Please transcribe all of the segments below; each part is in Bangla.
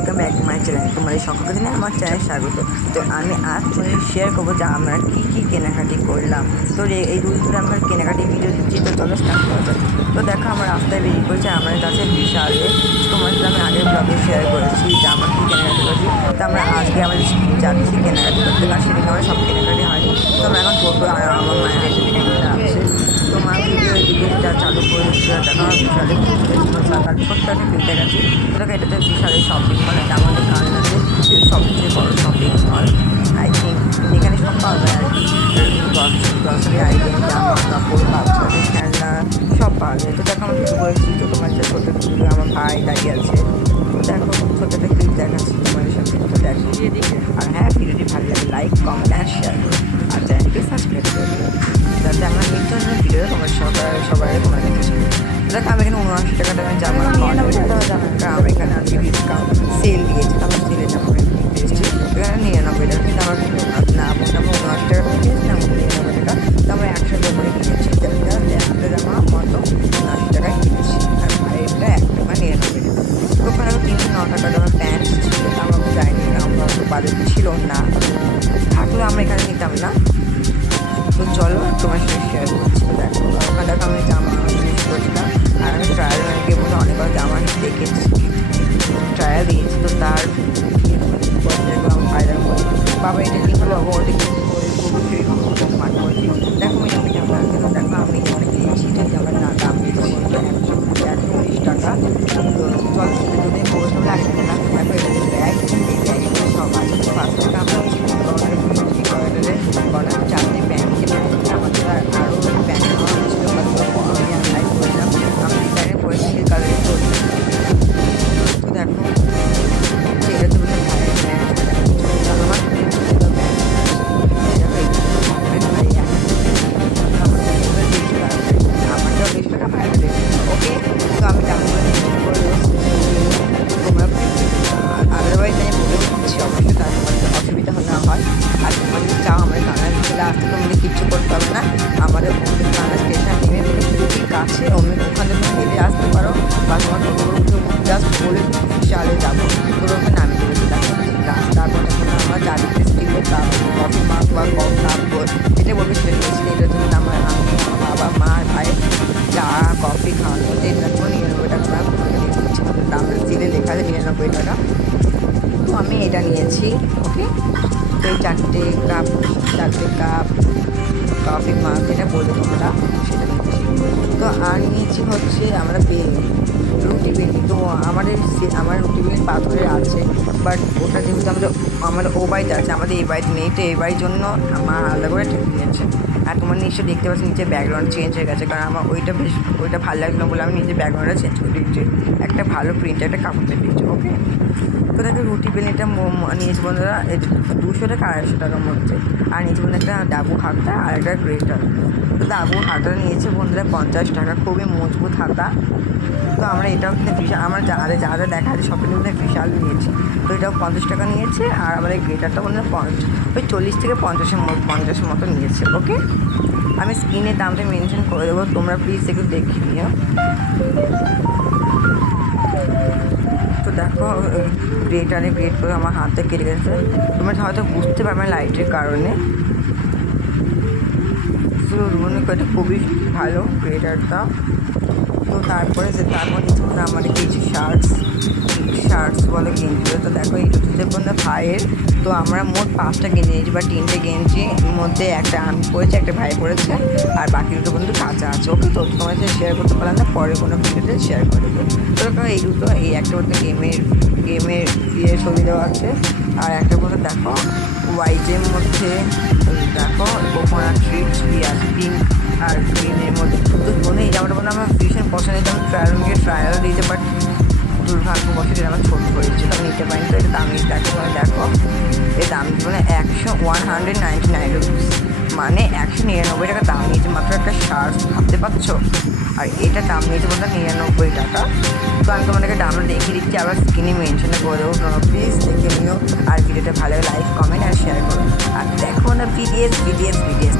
Welcome back to my channel. তোমার এই সকলকে দিনে আমার চ্যানেল স্বাগত। তো আমি আজ তোমাদের শেয়ার করবো যে আমরা কী কেনাকাটি করলাম। তো এই দুই ধরে আমরা কেনাকাটি ভিডিও দিচ্ছি, তো চলো স্টার্ট করা যাক। তো দেখো আমরা রাস্তায় বেরিয়ে পড়েছি আমাদের কাছে বিশালে। তোমার সাথে আমি আগের ব্লগে শেয়ার করেছি যে আমরা কী কেনাকাটি করছি। তো আমরা আজকে আমাদের যাচ্ছি কেনাকাটি করতে, কারণ সেদিকে আমরা সব কেনাকাটি হয়নি। তো আমরা এখন টোটো আর আমার মায়ের হাতে ফোনটা আছে। তো মা ভিডিও এদিকে যা চালু করে দিচ্ছে দেখো বিশালে সরকার ছোট্ট একটা কিনতে গেছি। দেখো এটাতে বিশালে শপিং মল, এটা আমাদের কানাডাতে সবচেয়ে বড় শপিং মল। আই থিঙ্ক এখানে সব পাওয়া যায় আর কি, গ্রসারি আইটেম, জামা কাপড়, বাচ্চাদের খেলনা সব পাওয়া যায়। তো দেখো আমরা কিছু করেছি। তো তোমার যে ছোটো দিকে আমার ভাই দাঁড়িয়ে আছে। তো দেখো ছোটো একটা ক্লিপ দেখাচ্ছি তোমাদের সাথে। তো দেখো আর হ্যাঁ, ভিডিওটি ভালো লাগে লাইক কমেন্ট অ্যান্ড শেয়ার করো, আর চ্যানেলটি সাবস্ক্রাইব করে দেবো যাতে আমরা নিত্য নতুন ভিডিও তোমার সবাই তোমার কাছে। দেখো আমি এখানে 79 টাকাটা আমি জামা আমার এখানে আজকে ডিসকাউন্ট সেল দিয়েছে। তো আমার সেলের জামা পেয়েছি এখানে 99 টাকা, কিন্তু আমার কিন্তু না বলতে আমরা 79 টাকা পেয়েছিলাম, 99 টাকা। তো আমরা 100 টাকা করে কিনেছি। একটা জামা মতো 79 টাকায় কিনেছি, আর ভাইয়েরটা 1 টাকা 99 টাকা। তো ওখানে আমি 309 টাকা আমার প্যান্ট ছিল, আমাকে যাইনি, আমার বাজেট ছিল না, থাকলে আমরা এখানে নিতাম না। তো চলো তোমার সাথে শেয়ার করছি। তো দেখো ওখানে দেখো আমি জামা ইউজ করছিলাম, আর আমি ট্রায়াল অনেকে বলে অনেকবার জামা দেখেছি, ট্রায়াল দিয়েছি। তো তার আমার ফায়দার করে বাবা এটা কিনতে বাবা ওটা কিনতে করে খুব মাঠ করেছি। দেখো আমি জামা কিন্তু দেখো আমি অনেক কিনেছি, ঠিক আমার না দাম দিতে বলতো 119 টাকা। তো চল যদি পৌঁছানো লাগবে না, দেখো এটা ব্যাগ, এই ব্যাগগুলো সব আছে। তো 5 টাকা আমরা কর্নারে চারটে প্যান্ট কিনে আমাদের আরও প্যান্ট নেওয়া হয়েছিল, আমি অ্যাপ্লাই করেছিলাম। আমি প্যান্টে পরেছি কালারে তৈরি। তো দেখো এটা তো বলে ভাইয়ের প্যান্ট, আমার আমারটাও 20 টাকা ভাইয়ের 20 টাকা। ওকে, তো আমি জামাগুলো তোমরা আদারওয়াইজ আমি বলেও দিচ্ছি অবশ্যই, তার তোমাদের অসুবিধা না হয়। আর তোমরা যদি চাও আমাদের কানাডা চলে আসতে, তোমাদের কিচ্ছু করতে হবে না। আমাদের কানাডা স্টেশন নেমে বলে খুবই কাছে, অন্য ওখানে তুমি হেঁটে আসতে পারো, বা তোমার টোটো উঠে জাস্ট বলে চালে যাবো, তোর ওখানে নামে দেবে। তারপর যখন আমরা চারদিকে স্টিলের কাপ, কফি মাগ বা কাপ যেটা বলবে সেটা নিয়েছি। এটার জন্য আমি আমার বাবা মা ভাই চা কফি খাওয়ানো, এটা 99 টাকা দিচ্ছি। দাম স্টিলে লেখা আছে 99 টাকা। তো আমি এটা নিয়েছি। ওকে, তো এই চারটে কাপ কফি মাগ যেটা বলবে তোমরা সেটা নিচ্ছি। তো আর নিয়েছি হচ্ছে আমরা রুটি বেলি। তো আমার রুটি বেলি পাথরের আছে, বাট ওটা যেহেতু আমাদের ও বাড়িতে আছে, আমাদের এই বাড়িতে নেই। তো এই বাড়ির জন্য আমার আলাদা করে ঠিক নিয়েছে। আর তোমার নিশ্চয়ই দেখতে পাচ্ছি নিচে ব্যাকগ্রাউন্ড চেঞ্জ হয়ে গেছে, কারণ আমার ওইটা ভালো লাগলো বলে আমি নিজে ব্যাকগ্রাউন্ডটা চেঞ্জ করে দিচ্ছি, একটা ভালো প্রিন্টের একটা কাপড় দিচ্ছি। ওকে, তো দেখো রুটি বেলিটা নিয়েছি বন্ধুরা 200 টাকা 250 টাকার মধ্যে। আর নিয়েছি বন্ধু একটা ডাবু হাতা আর একটা গ্রেটার। তো ডাবু হাতা নিয়েছে বন্ধুরা 50 টাকা, খুবই মজবুত হাতা। তো আমরা এটাও কিন্তু বিশাল, আমরা যা দেখা যায় শপিং মধ্যে বিশাল নিয়েছি। তো এটাও 50 টাকা নিয়েছে, আর আমার এই গ্রেটারটা বন্ধুরা ওই 40 থেকে 50 মতো নিয়েছে। ওকে, আমি স্ক্রিনের দামটা মেনশন করে দেবো, তোমরা প্লিজ একটু দেখে নিও। তো দেখো গ্রেট করে আমার হাতে কেটে গেছে, তোমরা হয়তো বুঝতে পারবে লাইটের কারণে। তো মনে করি খুবই ভালো গ্রেটারটা। তো তারপরে আমাদের কিছু শার্টস বলে গেঞ্জি। তো দেখো এই হচ্ছে বন্ধু ভাইয়ের। তো আমরা মোট 5টা গেঞ্জি নিয়েছি বা 3টে গেঞ্জির মধ্যে একটা আমি পরেছি, একটা ভাই পরেছে, আর বাকি দুটো বন্ধু কাঁচা আছে। ওকে, তো তোমার সাথে শেয়ার করতে পারলাম না, পরে কোনো ভিডিওতে শেয়ার করে দেবো। তো দেখো এই একটা মধ্যে গেমের ছবি দেওয়া আছে, আর একটা মধ্যে দেখো হোয়াইটের মধ্যে দেখো কোকোনাট ট্রিপস আছে পিঙ্ক আর গ্রিনের মধ্যে। তো মনে এই জামাটা বলে আমার ভীষণ পছন্দ, আমি ট্রায়াল দিয়েছে, বাট দুর্ভাগ্যবশত এটা আমার ছোটো হয়েছিল, আমি নিতে পারিনি। তো এটা দামি দেখো এর দাম মানে 199 রুপিস, মানে 199 টাকা দাম নিয়েছে মাত্র একটা শার্ট, ভাবতে পারছো। আর এটা দাম নিয়েছে বলতে 99 টাকা। তো আমি তোমাদেরকে দামটা দেখিয়ে দিচ্ছি, আবার স্ক্রিনে মেনশনে করে দেবো, তোমরা প্লিজ দেখে নিও। আর ভিডিওটা ভালো লাইক কমেন্ট আর শেয়ার করো। আর দেখো না বিটিএস,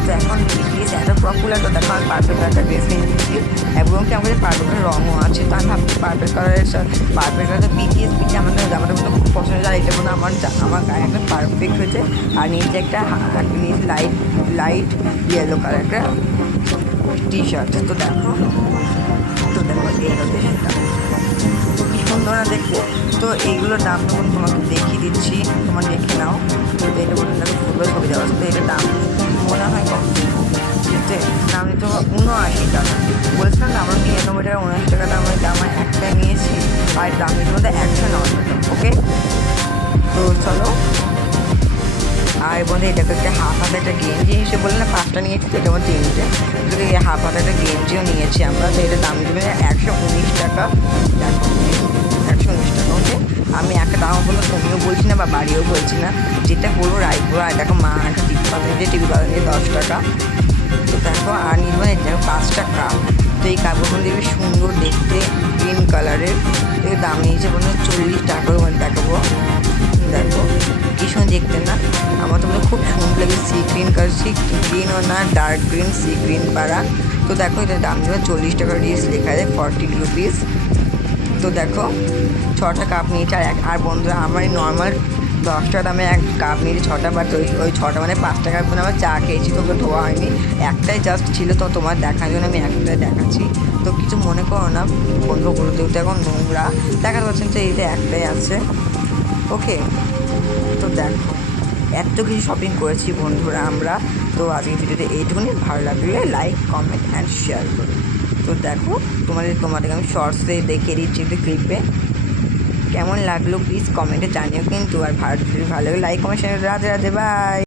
তো এখন বিটিএস এত পপুলার, তো দেখো আমি পার্পল কালারটা ড্রেস কিনে দিচ্ছি এবং কি আমাদের পার্পল কালার রঙও আছে। তো আমি ভাবছি পার্পল কালার তো বিটিএস আমাদের জামাটা কিন্তু খুব পছন্দ। আর এটা কিন্তু আমার গায়ে একটা পারফেক্ট হয়েছে। আর নিচে একটা নিচে লাইট ইয়েলো কালার একটা টি শার্ট। তো দেখো এই হচ্ছে সেটা, কি সুন্দর না দেখতে। তো এইগুলোর দাম তখন তোমাকে দেখিয়ে দিচ্ছি, তোমার দেখে নাও। তো এটা বলতে দেখো সুন্দর ছবি দেওয়া আছে। তো এটার দাম মনে হয় দাম নিতে 79 টাকা। বলছিলাম না আমরা 99 টাকা 79 টাকা দাম একটা নিয়েছি। আর দাম নিতে বলতে 109 টাকা। ওকে, তো চলো। আর বন্ধু এটাকে একটা হাফ হাতে একটা গেঞ্জি হিসেবে বললে না 5টা নিয়েছি, তো এটা আমার 3টে। এই হাফ হাতে একটা গেঞ্জিও নিয়েছি আমরা। তো এটা দাম দেবে 119 টাকা। 119 টাকা। ওকে, আমি একটা দাম বলবো, তুমিও বলছি না বা বাড়িও বলছি না, যেটা বলবো রাইটবো। আর দেখো মা একটা টিভি পাতা নিয়েছে, টিভি পাতা নিয়ে 10 টাকা। তো দেখো আর নির্মাণ দেখো 5টা কাপ। তো এই কাপগুলো দেখবে সুন্দর দেখতে, গ্রিন কালারের। তো দাম নিয়েছে বলুন 40 টাকা। দেখাবো, দেখো কি সুন্দর দেখতে না, আমার তো খুব সুন্দর লাগে। সি গ্রিন কালার, সি গ্রিনও না, ডার্ক গ্রিন, সি গ্রিন পাড়া। তো দেখো এটা দাম দেবে 40 টাকা, রিস লেখা আছে 40 রুপিস। তো দেখো 6টা কাপ নিয়েছে। আর বন্ধুরা আমার এই নর্মাল 10টা দামে এক কাপ নিয়েছি 6টা, বাট ওই 6টা মানে 5 টাকার মানে আমার চা খেয়েছি, তোকে ধোয়া হয়নি, একটাই জাস্ট ছিল। তো তোমার দেখার জন্য আমি একটাই দেখাচ্ছি। তো কিছু মনে করো না বন্ধুগুলো, যেহেতু এখন নোংরা দেখাতে পাচ্ছেন, তো এইটা একটাই আছে। ওকে, তো দেখো এত কিছু শপিং করেছি বন্ধুরা আমরা। তো আজকের ভিডিওতে এইটুকুনি, ভালো লাগলে লাইক কমেন্ট অ্যান্ড শেয়ার করো। তো দেখো তোমাদেরকে আমি শর্টসে দেখিয়ে দিচ্ছি একটু ক্লিপে, কেমন লাগলো প্লিজ কমেন্টে জানিও কিন্তু। আর ভালো লাগলে like comment share. Radhe Radhe, by.